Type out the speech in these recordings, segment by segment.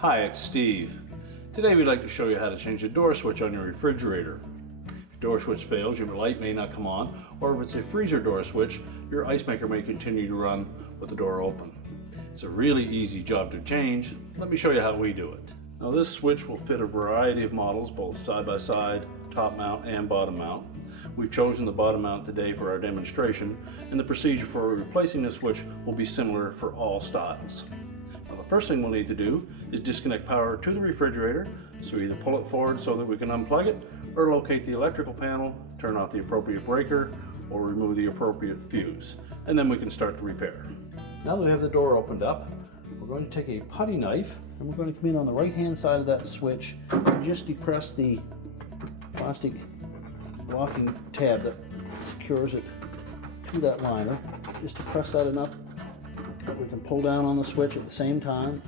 Hi, it's Steve. Today we'd like to show you how to change the door switch on your refrigerator. If your door switch fails, your light may not come on, or if it's a freezer door switch, your ice maker may continue to run with the door open. It's a really easy job to change. Let me show you how we do it. Now this switch will fit a variety of models, both side by side, top mount and bottom mount. We've chosen the bottom mount today for our demonstration, and the procedure for replacing the switch will be similar for all styles. Now the first thing we'll need to do is disconnect power to the refrigerator, so either pull it forward so that we can unplug it, or locate the electrical panel, turn off the appropriate breaker, or remove the appropriate fuse, and then we can start the repair. Now that we have the door opened up, we're going to take a putty knife and we're going to come in on the right hand side of that switch and just depress the plastic locking tab that secures it to that liner. Just to press that enough that we can pull down on the switch at the same time.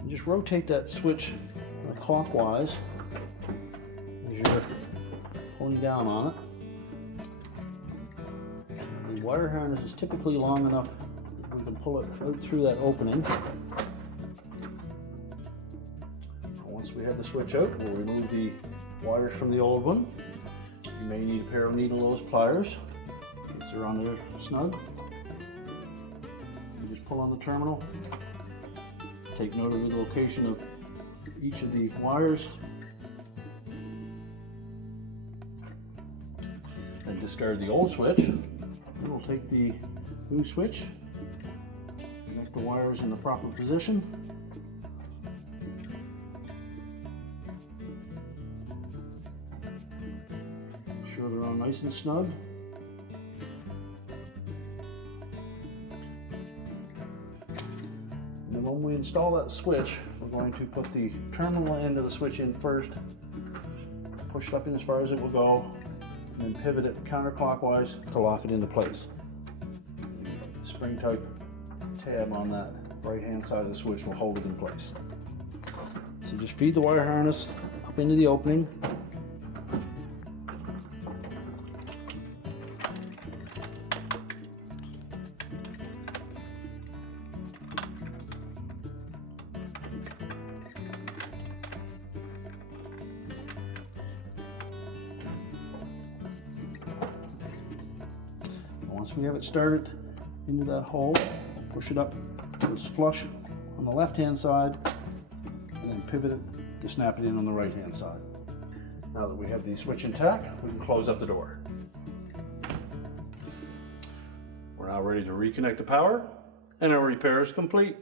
And just rotate that switch clockwise as you're pulling down on it. The wire harness is typically long enough that we can pull it right through that opening. Once we have the switch out, we'll remove the wires from the old one. You may need a pair of needle nose pliers in case they're on there snug. You just pull on the terminal. Take note of the location of each of the wires. Then discard the old switch. Then we'll take the new switch, connect the wires in the proper position. Make sure they're on nice and snug. And then when we install that switch, we're going to put the terminal end of the switch in first, push it up in as far as it will go, and then pivot it counterclockwise to lock it into place. Spring type tab on that right hand side of the switch will hold it in place. So just feed the wire harness up into the opening. Once we have it started into that hole, push it up so it's flush on the left hand side, and then pivot it to snap it in on the right hand side. Now that we have the switch intact, we can close up the door. We're now ready to reconnect the power, and our repair is complete.